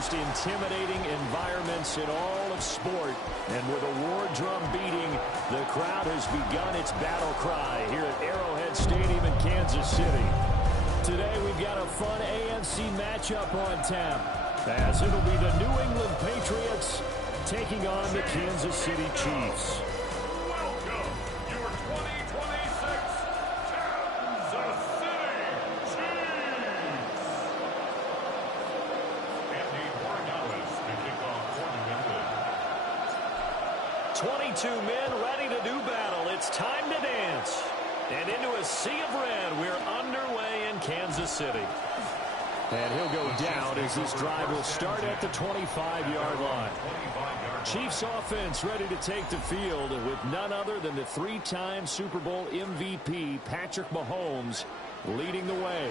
most intimidating environments in all of sport. And with a war drum beating, the crowd has begun its battle cry here at Arrowhead Stadium in Kansas City. Today we've got a fun AFC matchup on tap, as it'll be the New England Patriots taking on the Kansas City Chiefs. Welcome, your 2026 Kansas City Chiefs. And the Partidazo to kick off for New England. 22 men ready to do battle. It's time to dance. And into a sea of red, we're underway in Kansas City. And he'll go down as this drive will start at the 25-yard line. Chiefs offense ready to take the field with none other than the three-time Super Bowl MVP, Patrick Mahomes, leading the way.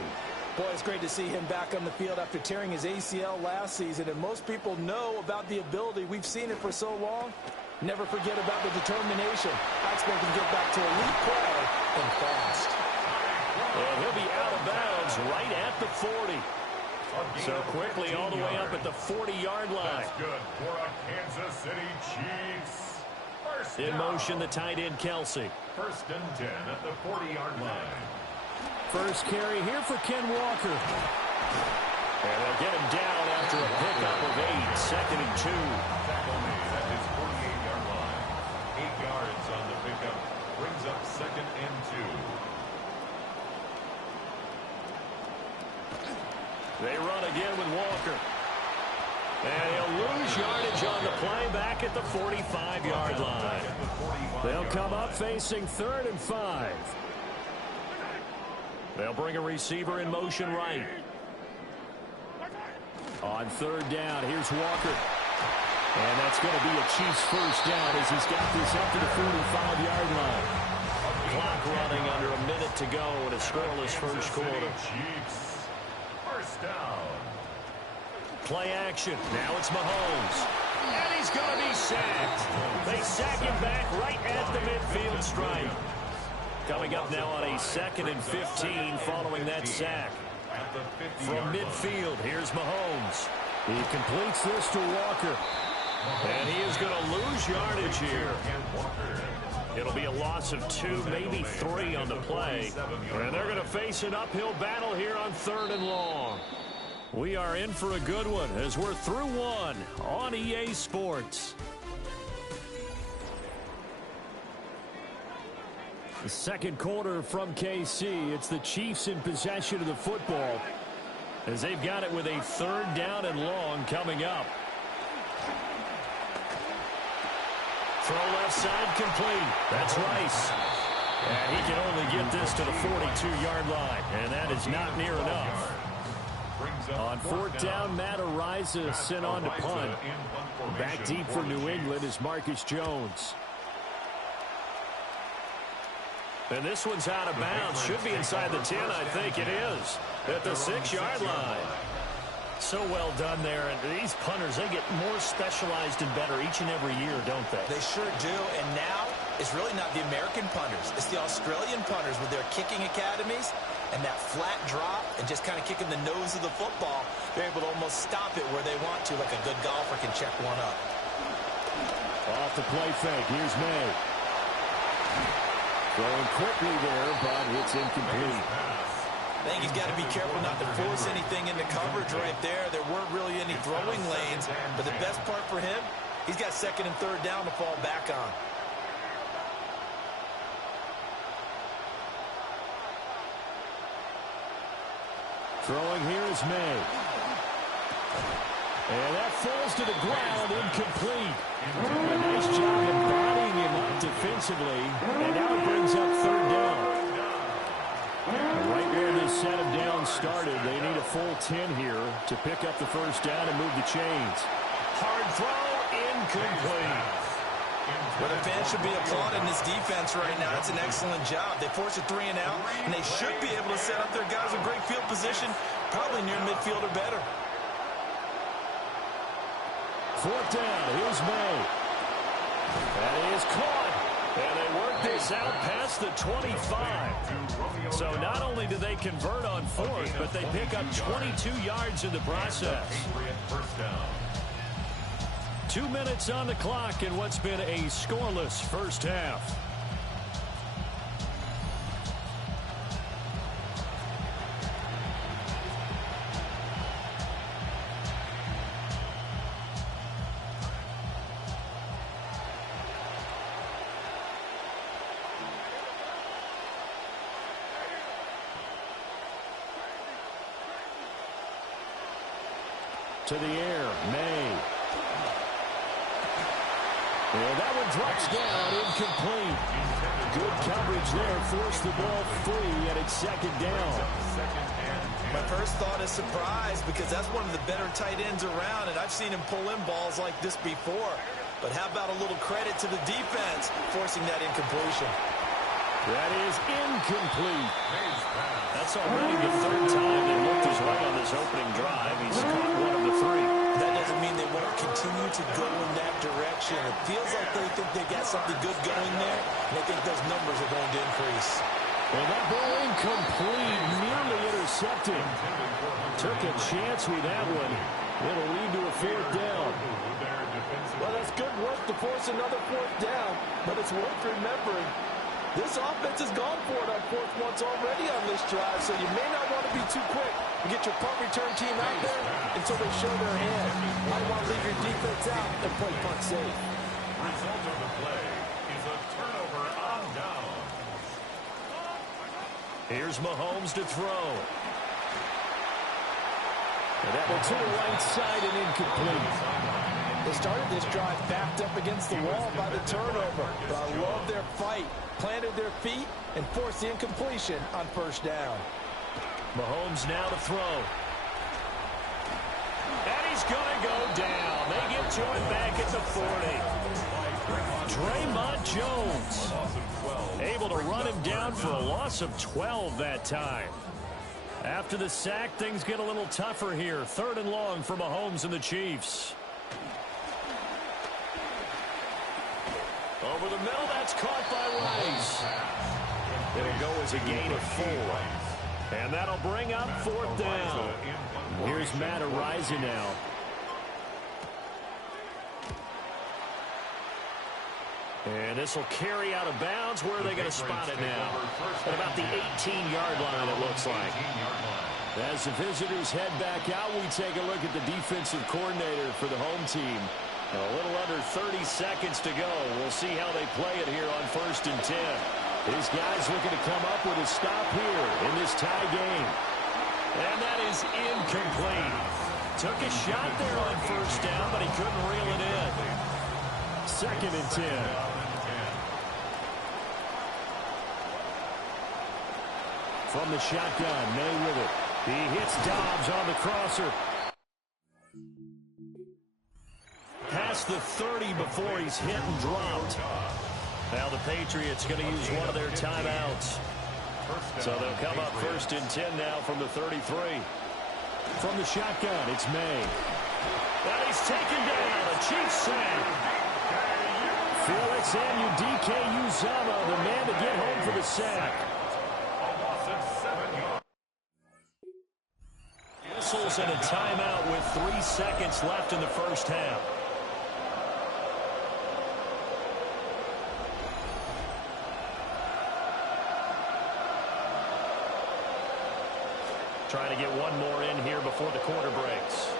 Boy, it's great to see him back on the field after tearing his ACL last season. And most people know about the ability. We've seen it for so long. Never forget about the determination. I expect him to get back to elite play and fast. And he'll be out of bounds right at the 40. So quickly all the way up at the 40-yard line. That's good for a Kansas City Chiefs. First In down. motion, the tight end, Kelsey. First and 10 at the 40-yard line. First carry here for Ken Walker. And they'll get him down after a pickup of 8. Second and 2. Tackle made at his 48-yard line. 8 yards on the pickup. Brings up second and 2. They run again with Walker. And he'll lose yardage on the play back at the 45-yard line. They'll come up facing 3rd and 5. They'll bring a receiver in motion right. On 3rd down, here's Walker. And that's going to be a Chiefs first down as he's got this up to the 45-yard line. Clock running under a minute to go in a scoreless first quarter. Chiefs. First down. Play action. Now it's Mahomes. And he's going to be sacked. They sack him back right at the midfield stripe. Coming up now on a 2nd and 15 following that sack. From midfield, here's Mahomes. He completes this to Walker. And he is going to lose yardage here. It'll be a loss of 2, maybe 3 on the play. And they're going to face an uphill battle here on 3rd and long. We are in for a good one as we're through one on EA Sports. The second quarter from KC. It's the Chiefs in possession of the football as they've got it with a 3rd down and long coming up. Throw left side complete. That's Rice. And he can only get this to the 42-yard line, and that is not near enough. On 4th down, Matt Ariza sent on to punt. Back deep for New England is Marcus Jones. And this one's out of bounds. Should be inside the 10, I think it is. At the 6-yard line. So well done there. And these punters, they get more specialized and better each and every year, don't they? They sure do. And now it's really not the American punters. It's the Australian punters with their kicking academies and that flat drop and just kind of kicking the nose of the football. They're able to almost stop it where they want to, like a good golfer can check one up. Off the play fake. Here's May. Throwing quickly there, but it's incomplete. I think he's got to be careful not to force anything into coverage right there. There weren't really any throwing lanes, but the best part for him, he's got 2nd and 3rd down to fall back on. Throwing here is May. And that falls to the ground, incomplete. A nice job embodying him up defensively, and now it brings up 3rd down. Right where this set of down started, they need a full 10 here to pick up the first down and move the chains. Hard throw, incomplete. Well, the fans should be applauding this defense right now. It's an excellent job. They force a 3 and out, and they should be able to set up their guys in great field position, probably near midfield or better. 4th down, here's May. That is caught. And they work this out past the 25. So not only do they convert on 4th, but they pick up 22 yards in the process. First down. 2 minutes on the clock in what's been a scoreless first half. To the air, May. And that one drops down, incomplete. Good coverage there, forced the ball free, and it's second down. My first thought is surprise, because that's one of the better tight ends around, and I've seen him pull in balls like this before. But how about a little credit to the defense forcing that incompletion? That is incomplete. That's already the third time they looked his way on this opening drive. He's caught one of the three. That doesn't mean they won't continue to go in that direction. It feels like they think they got something good going there, and they think those numbers are going to increase. And that ball incomplete, nearly intercepted. Took a chance with that one. It'll lead to a fourth down. Well, that's good work to force another fourth down, but it's worth remembering. This offense has gone for it on fourth once already on this drive, so you may not want to be too quick and get your punt return team out there until they show their hand. You might want to leave your defense out and play punt safe. Result of the play is a turnover on downs. Here's Mahomes to throw. And that one to the right side and incomplete. They started this drive backed up against the wall by the turnover, but I love their fight. Planted their feet and forced the incompletion on first down. Mahomes now to throw. And he's going to go down. They get to him back at the 40. Draymond Jones able to run him down for a loss of 12 that time. After the sack, things get a little tougher here. 3rd and long for Mahomes and the Chiefs. Over the middle, that's caught by Rice. It'll go as a gain of 4. And that'll bring up 4th down. Here's Matt Araiza now. And this will carry out of bounds. Where are they going to spot it now? At about the 18-yard line, it looks like. As the visitors head back out, we take a look at the defensive coordinator for the home team. A little under 30 seconds to go. We'll see how they play it here on 1st and 10. These guys looking to come up with a stop here in this tie game. And that is incomplete. Took a shot there on 1st down, but he couldn't reel it in. 2nd and 10. From the shotgun, May with it. He hits Dobbs on the crosser. Past the 30 before he's hit and dropped. Now the Patriots going to use one of their timeouts. So they'll come up 1st and 10 now from the 33. From the shotgun, it's May. And he's taken down. A Chiefs sack. Felix Anudike-Uzomah, the man to get home for the sack. Whistles and a timeout with 3 seconds left in the first half. Trying to get one more in here before the quarter breaks.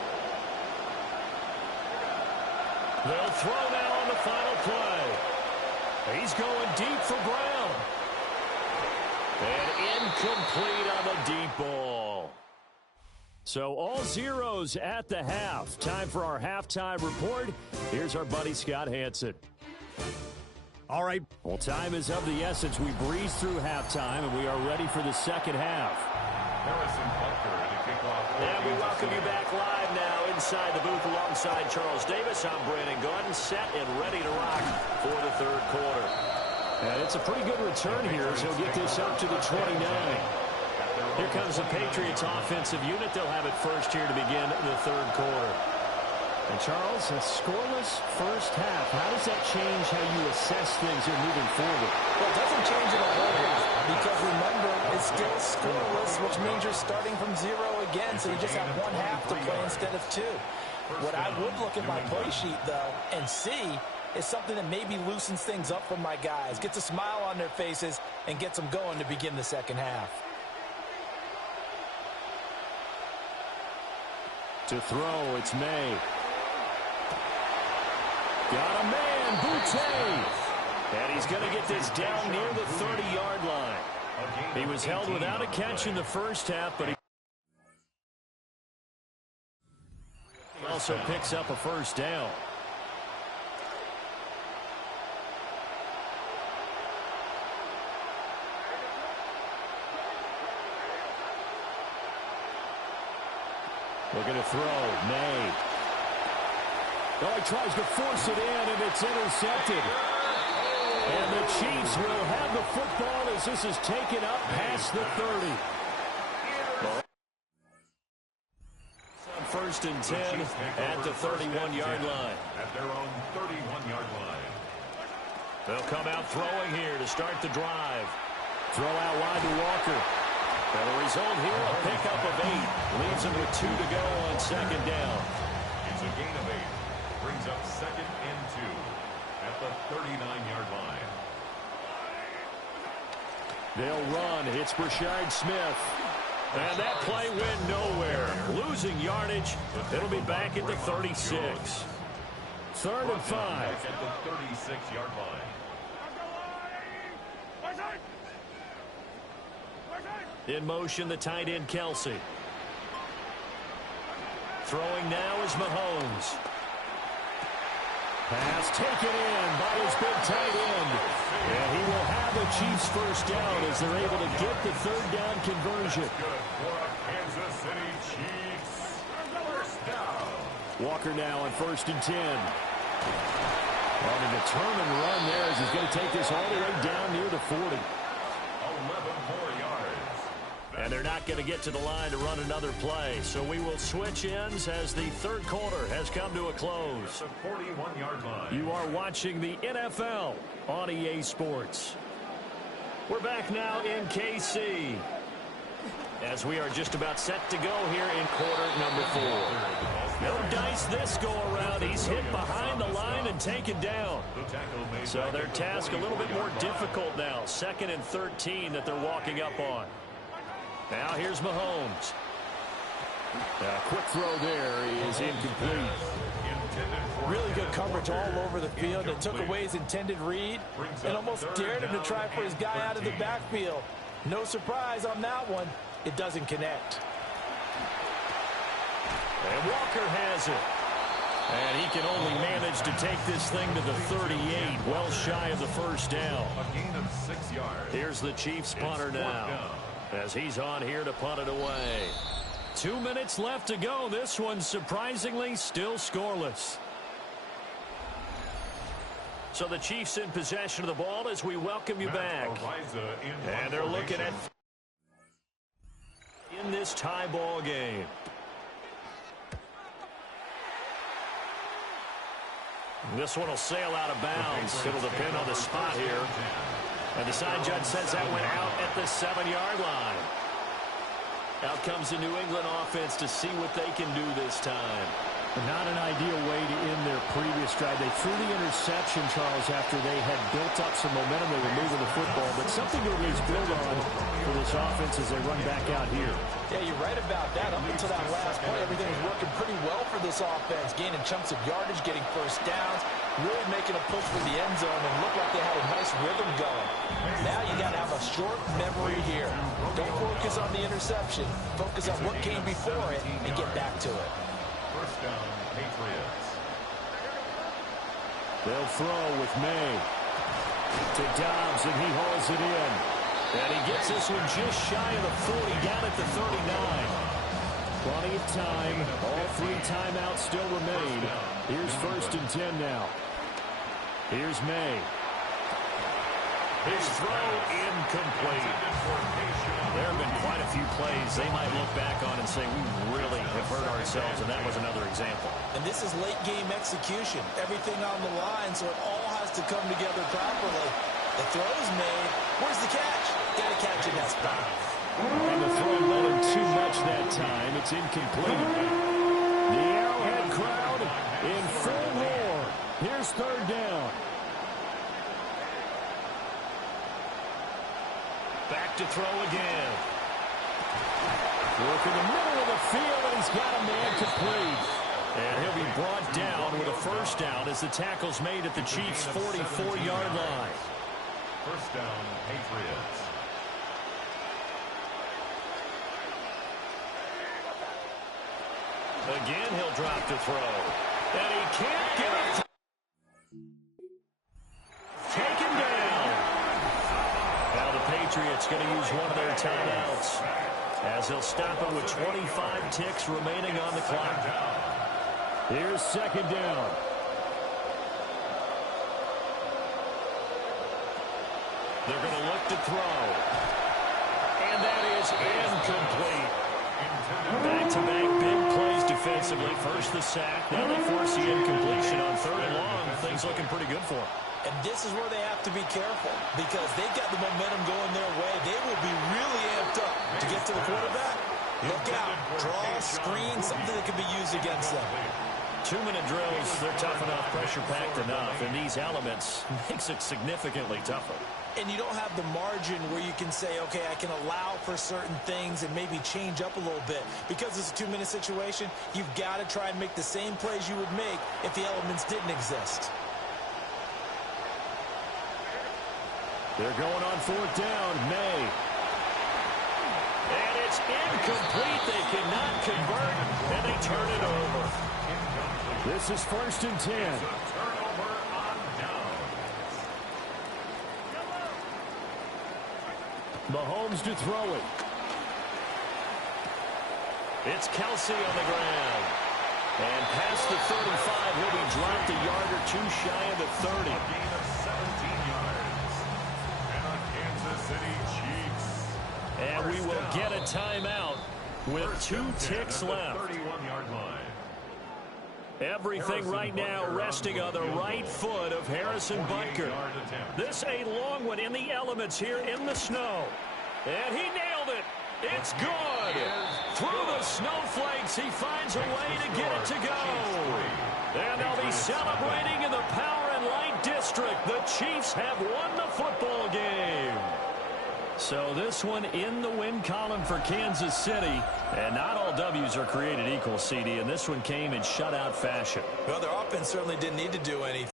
They'll throw now on the final play. He's going deep for Brown. And incomplete on the deep ball. So all zeros at the half. Time for our halftime report. Here's our buddy Scott Hansen. All right. Well, time is of the essence. We breeze through halftime, and we are ready for the second half. And we welcome you back live now inside the booth alongside Charles Davis. I'm Brandon Gordon, set and ready to rock for the 3rd quarter. And it's a pretty good return here as he'll get this up to the 29. Here comes the Patriots offensive unit. They'll have it first here to begin the 3rd quarter. And Charles, a scoreless first half. How does that change how you assess things here moving forward? Well, it doesn't change it a whole lot because remember, it's still scoreless, which means you're starting from 0 again, so you just have one half to play instead of 2. What I would look at my play sheet, though, and see is something that maybe loosens things up for my guys, gets a smile on their faces, and gets them going to begin the second half. To throw, it's May. Got a man, Boutte. And he's going to get this down near the 30-yard line. He was held without a catch in the first half, but he also picks up a first down. Looking to throw, May. Oh, he tries to force it in, and it's intercepted. And the Chiefs will have the football as this is taken up past the 30. First and 10 at the 31-yard line. At their own 31-yard line. They'll come out throwing here to start the drive. Throw out wide to Walker. And the result here, a pickup of 8. Leaves him with 2 to go on second down. It's a gain of 8. Brings up second and 2 at the 39-yard line. They'll run. It's Brashard Smith. And that play went nowhere. Losing yardage. It'll be back at the 36. 3rd and 5. At the 36-yard line. In motion, the tight end, Kelsey. Throwing now is Mahomes. Pass taken in by his big tight end. And he will have the Chiefs first down as they're able to get the 3rd down conversion. Good for a Kansas City Chiefs. First down. Walker now on 1st and 10. On a determined run there as he's going to take this all the way down near the 40. 11 more yards. And they're not going to get to the line to run another play. So we will switch ends as the 3rd quarter has come to a close. The 41-yard line. You are watching the NFL on EA Sports. We're back now in KC as we are just about set to go here in quarter number 4. No dice this go around. He's hit behind the line and taken down. So their task a little bit more difficult now. 2nd and 13 that they're walking up on. Now here's Mahomes. Quick throw there is incomplete. Really good coverage all over the field. It took away his intended read and almost dared him to try for his guy out of the backfield. No surprise on that one. It doesn't connect. And Walker has it. And he can only manage to take this thing to the 38, well shy of the first down. A gain of 6 yards. Here's the Chiefs punter now as he's on here to punt it away. 2 minutes left to go. This one surprisingly still scoreless. So the Chiefs in possession of the ball as we welcome you back. And they're looking at in this tie ball game. This one will sail out of bounds. It'll depend on the spot here. And the side judge says that went out at the 7-yard line. Out comes the New England offense to see what they can do this time. Not an ideal way to end their previous drive. They threw the interception, Charles, after they had built up some momentum. They were moving the football, but something to at least build on for this offense as they run back out here. Yeah, you're right about that. Up until that last play, everything was working pretty well for this offense. Gaining chunks of yardage, getting first downs, really making a push for the end zone, and looked like they had a nice rhythm going. Now you got to have a short memory here. Don't focus on the interception. Focus on what came before it and get back to it. First down, Patriots. They'll throw with May. To Dobbs, and he hauls it in. And he gets this one just shy of the 40, down at the 39. Plenty of time. All 3 timeouts still remain. Here's 1st and 10 now. Here's May. His throw incomplete. There have been quite a few plays they might look back on and say, we really have hurt ourselves, and that was another example. And this is late-game execution. Everything on the line, so it all has to come together properly. The throw's made. Where's the catch? Got to catch in that spot. And the throw led him too much that time. It's incomplete. The Arrowhead crowd Back to throw again. Work in the middle of the field, and he's got a man complete. And he'll be brought down with a first down as the tackle's made at the Chiefs' 44-yard line. First down, Patriots. Again, he'll drop to throw. And he can't get it. Taken down. Now the Patriots going to use one of their timeouts, as he'll stop it with 25 ticks remaining on the clock. Here's second down. They're going to look to throw. And that is incomplete. Back-to-back big plays defensively. First the sack. Now they force the incompletion on third and long. Things looking pretty good for them. And this is where they have to be careful, because they've got the momentum going their way. They will be really amped up to get to the quarterback. Look out. Draw, screen, something that can be used against them. 2-minute drills, they're tough enough, pressure-packed enough, and these elements makes it significantly tougher. And you don't have the margin where you can say, okay, I can allow for certain things and maybe change up a little bit. Because it's a 2-minute situation, you've got to try and make the same plays you would make if the elements didn't exist. They're going on fourth down. May. And it's incomplete. They cannot convert, and they turn it over. This is first and 10. Turnover on downs. Mahomes to throw it. It's Kelsey on the ground. And past the 35, he'll be dropped a yard or two shy of the 30. A gain of 17 yards. And on Kansas City Chiefs. And we will get a timeout with 2 ticks left. 31-yard line. Everything right now resting on the right foot of Harrison Butker. This a long one in the elements here in the snow. And he nailed it. It's good. Through the snowflakes, he finds a way to get it to go. And they'll be celebrating in the Power and Light District. The Chiefs have won the football game. So this one in the win column for Kansas City. And not all W's are created equal, CD, and this one came in shutout fashion. Well, their offense certainly didn't need to do anything.